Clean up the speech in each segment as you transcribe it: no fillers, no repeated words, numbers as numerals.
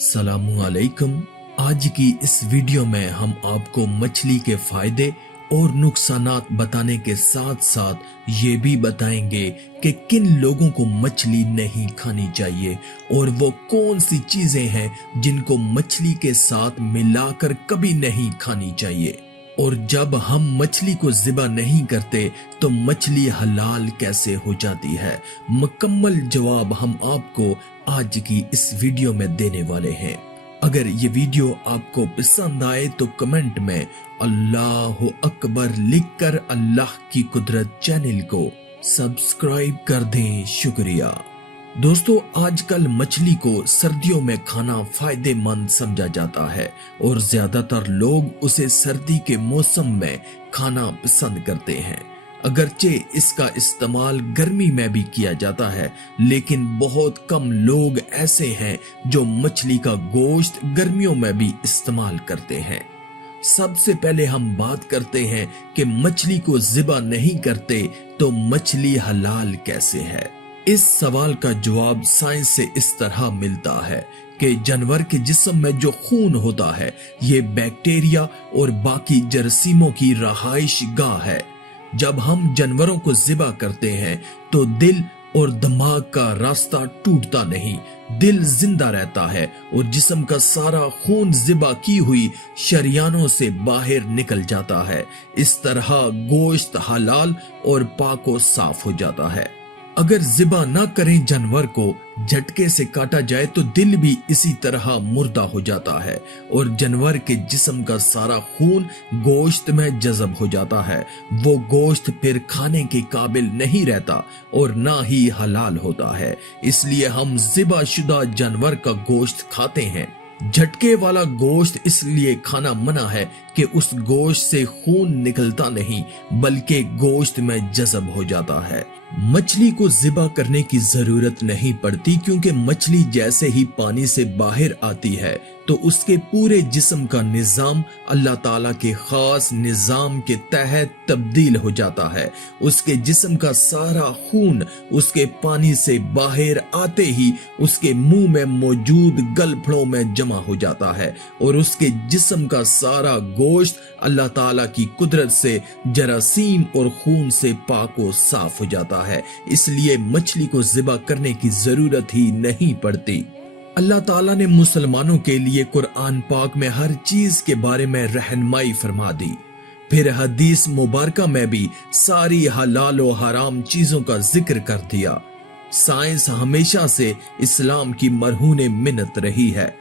सलामु अलैकुम। आज की इस वीडियो में हम आपको मछली के फायदे और नुकसानात बताने के साथ साथ ये भी बताएंगे कि किन लोगों को मछली नहीं खानी चाहिए और वो कौन सी चीजें हैं जिनको मछली के साथ मिलाकर कभी नहीं खानी चाहिए। और जब हम मछली को ज़िबा नहीं करते तो मछली हलाल कैसे हो जाती है, मुकम्मल जवाब हम आपको आज की इस वीडियो में देने वाले हैं। अगर ये वीडियो आपको पसंद आए तो कमेंट में अल्लाह अकबर लिखकर अल्लाह की कुदरत चैनल को सब्सक्राइब कर दें। शुक्रिया। दोस्तों, आजकल मछली को सर्दियों में खाना फायदेमंद समझा जाता है और ज्यादातर लोग उसे सर्दी के मौसम में खाना पसंद करते हैं। अगरचे इसका इस्तेमाल गर्मी में भी किया जाता है, लेकिन बहुत कम लोग ऐसे हैं जो मछली का गोश्त गर्मियों में भी इस्तेमाल करते हैं। सबसे पहले हम बात करते हैं कि मछली को ज़िबा नहीं करते तो मछली हलाल कैसे है। इस सवाल का जवाब साइंस से इस तरह मिलता है कि जानवर के जिस्म में जो खून होता है ये बैक्टीरिया और बाकी जरासीमों की रहाइश गाह है। जब हम जानवरों को ज़िबा करते हैं तो दिल और दिमाग का रास्ता टूटता नहीं, दिल जिंदा रहता है और जिस्म का सारा खून ज़िबा की हुई शरियानों से बाहर निकल जाता है। इस तरह गोश्त हलाल और पाक व साफ हो जाता है। अगर ज़िबा ना करें जानवर को, झटके से काटा जाए तो दिल भी इसी तरह मुर्दा हो जाता है और जानवर के जिस्म का सारा खून गोश्त में जज़ब हो जाता है। वो गोश्त फिर खाने के काबिल नहीं रहता और ना ही हलाल होता है। इसलिए हम ज़िबा शुदा जानवर का गोश्त खाते हैं। झटके वाला गोश्त इसलिए खाना मना है कि उस गोश्त से खून निकलता नहीं बल्कि गोश्त में जज़ब हो जाता है। मछली को ज़िबा करने की जरूरत नहीं पड़ती क्योंकि मछली जैसे ही पानी से बाहर आती है तो उसके पूरे जिस्म का निजाम अल्लाह ताला के खास निजाम के तहत तब्दील हो जाता है। उसके जिस्म का सारा खून उसके पानी से बाहर आते ही उसके मुंह में मौजूद गलफड़ों में जमा हो जाता है और उसके जिस्म का सारा गोश्त अल्लाह ताला की कुदरत से जरासीम और खून से पाक व साफ हो जाता है। इसलिए मछली को ज़िबा करने की जरूरत ही नहीं पड़ती। अल्लाह ताला ने मुसलमानों के लिए कुरान पाक में हर चीज के बारे में रहनुमाई फरमा दी। फिर हदीस मुबारका में भी सारी हलाल और हराम चीजों का जिक्र कर दिया। साइंस हमेशा से इस्लाम की मरहून मिन्नत रही है।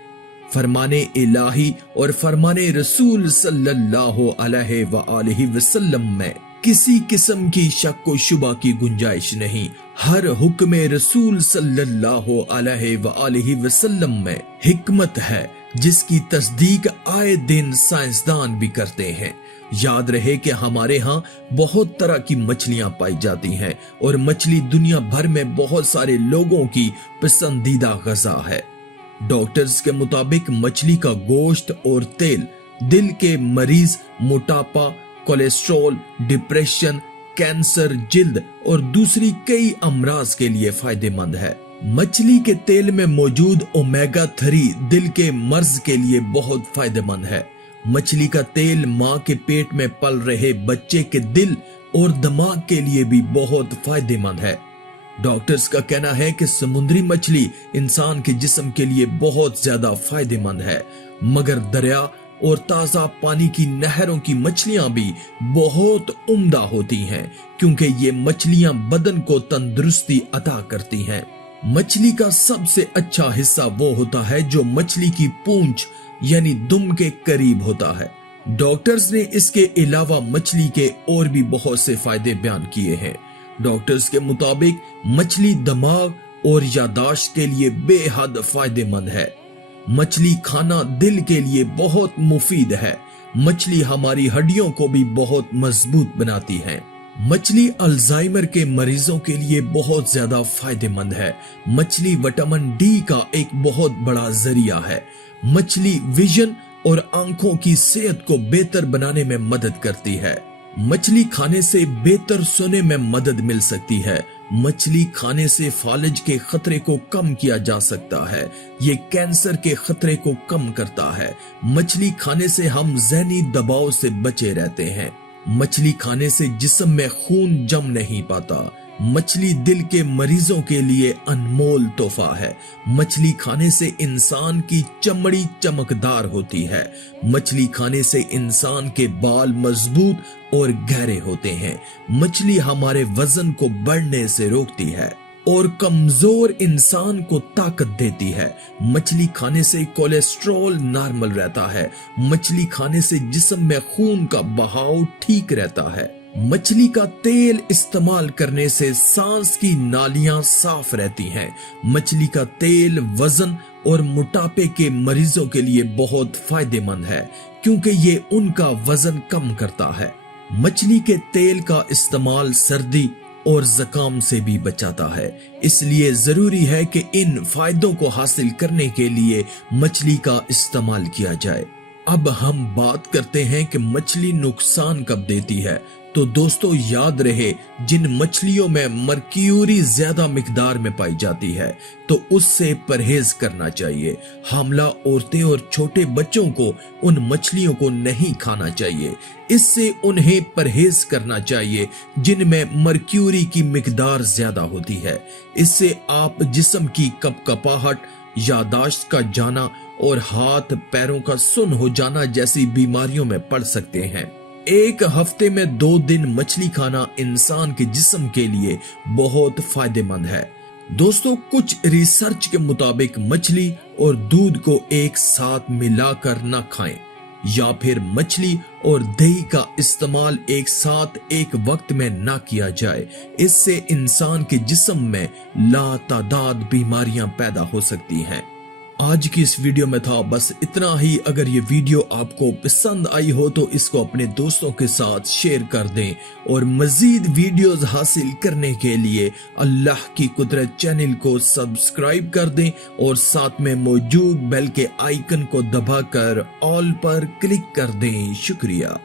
फरमाने इलाही और फरमाने रसूल सल्लल्लाहु अलैहि वसल्लम में किसी किस्म की शक व शुबा की गुंजाइश नहीं। हर हुक्म रसूल सल्लल्लाहु अलैहि वसल्लम में हिकमत है जिसकी तस्दीक आए दिन साइंसदान भी करते हैं। याद रहे कि हमारे यहाँ बहुत तरह की मछलियां पाई जाती हैं और मछली दुनिया भर में बहुत सारे लोगों की पसंदीदा ग़िज़ा है। डॉक्टर्स के मुताबिक मछली का गोश्त और तेल दिल के मरीज, मोटापा, कोलेस्ट्रॉल, डिप्रेशन, कैंसर, जिल्द और दूसरी कई अमराज के लिए फायदेमंद है। मछली के तेल में मौजूद ओमेगा 3 दिल के मर्ज के लिए बहुत फायदेमंद है। मछली का तेल माँ के पेट में पल रहे बच्चे के दिल और दिमाग के लिए भी बहुत फायदेमंद है। डॉक्टर्स का कहना है कि समुद्री मछली इंसान के जिस्म के लिए बहुत ज्यादा फायदेमंद है, मगर दरिया और ताजा पानी की नहरों की मछलियां भी बहुत उम्दा होती हैं क्योंकि ये मछलियां बदन को तंदुरुस्ती अता करती हैं। मछली का सबसे अच्छा हिस्सा वो होता है जो मछली की पूंछ यानी दुम के करीब होता है। डॉक्टर्स ने इसके अलावा मछली के और भी बहुत से फायदे बयान किए हैं। डॉक्टर्स के मुताबिक मछली दिमाग और यादाश्त के लिए बेहद फायदेमंद है। मछली खाना दिल के लिए बहुत मुफीद है। मछली हमारी हड्डियों को भी बहुत मजबूत बनाती है। मछली अल्जाइमर के मरीजों के लिए बहुत ज्यादा फायदेमंद है। मछली विटामिन डी का एक बहुत बड़ा जरिया है। मछली विजन और आंखों की सेहत को बेहतर बनाने में मदद करती है। मछली खाने से बेहतर सोने में मदद मिल सकती है। मछली खाने से फालिज के खतरे को कम किया जा सकता है। ये कैंसर के खतरे को कम करता है। मछली खाने से हम ज़हनी दबाव से बचे रहते हैं। मछली खाने से जिस्म में खून जम नहीं पाता। मछली दिल के मरीजों के लिए अनमोल तोहफा है। मछली खाने से इंसान की चमड़ी चमकदार होती है। मछली खाने से इंसान के बाल मजबूत और गहरे होते हैं। मछली हमारे वजन को बढ़ने से रोकती है और कमजोर इंसान को ताकत देती है। मछली खाने से कोलेस्ट्रॉल नॉर्मल रहता है। मछली खाने से जिस्म में खून का बहाव ठीक रहता है। मछली का तेल इस्तेमाल करने से सांस की नालियां साफ रहती हैं। मछली का तेल वजन और मोटापे के मरीजों के लिए बहुत फायदेमंद है क्योंकि ये उनका वजन कम करता है। मछली के तेल का इस्तेमाल सर्दी और ज़ुकाम से भी बचाता है। इसलिए जरूरी है कि इन फायदों को हासिल करने के लिए मछली का इस्तेमाल किया जाए। अब हम बात करते हैं कि मछली नुकसान कब देती है। तो दोस्तों याद रहे, जिन मछलियों में मर्क्यूरी ज्यादा मिकदार में पाई जाती है तो उससे परहेज करना चाहिए। हामला औरतें और छोटे बच्चों को उन मछलियों को नहीं खाना चाहिए। इससे उन्हें परहेज करना चाहिए जिनमें मर्क्यूरी की मिकदार ज्यादा होती है। इससे आप जिस्म की कपकपाहट, यादाश्त का जाना और हाथ पैरों का सुन्न हो जाना जैसी बीमारियों में पड़ सकते हैं। एक हफ्ते में 2 दिन मछली खाना इंसान के जिस्म के लिए बहुत फायदेमंद है। दोस्तों कुछ रिसर्च के मुताबिक मछली और दूध को एक साथ मिलाकर न खाएं या फिर मछली और दही का इस्तेमाल एक साथ एक वक्त में न किया जाए। इससे इंसान के जिस्म में लातादाद बीमारियां पैदा हो सकती हैं। आज की इस वीडियो में था बस इतना ही। अगर ये वीडियो आपको पसंद आई हो तो इसको अपने दोस्तों के साथ शेयर कर दें और मजीद वीडियोस हासिल करने के लिए अल्लाह की कुदरत चैनल को सब्सक्राइब कर दें और साथ में मौजूद बेल के आइकन को दबाकर ऑल पर क्लिक कर दें। शुक्रिया।